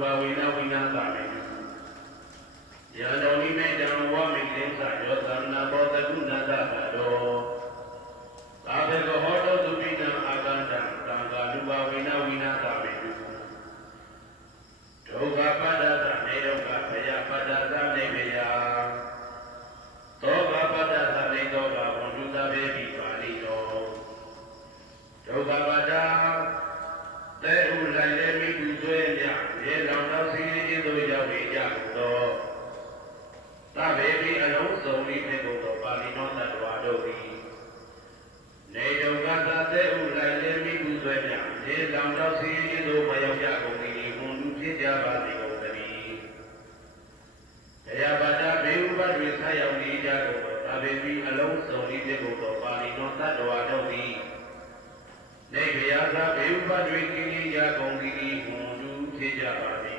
ပါဝိနာဝိနာသာမေယံတော်နိမေတံဝါမိကိသယောသနာဘောတကုဏတသာတော်သာဘေကဟောတောသူပိနံအာကန္တံသံဃာလူပါဝိနာဝိနာသာမေဒုက္ခပတ္တသနေဒုက္ခဘယပတ္တသနေဘယသောကပတ္တသနေသောကဝန္တုသဘေပိပါဠိတော်ဒုက္ခပတ္တသေဥလိုက်လည်းမိသူဆွေးမြရေလောင်တော်စီခြင်းတို့ရောက်နေကြသောသဗ္ဗေပိအလုံးစုံဤဖြစ်သောပါဠိတော်သတ္တဝါတို့သည်နေဒုက္ခသသေဥလိုက်လည်းမိသူဆွေးမြရေလောင်တော်စီခြင်းတို့မရောက်ကြကုန်၏ဘုံလူဖြစ်ကြပါစေကုန်သတည်းတရားပါဒဘေဥပတွေဆက်ရောက်နေကြကုန်သောသဗ္ဗေပိအလုံးစုံဤဖြစ်သောပါဠိတော်သတ္တဝါတို့သည်နေဗျာသာဘေဥပတွေကိလေသာကုန်သည်ဘုံလူဖြစ်ကြပါစေ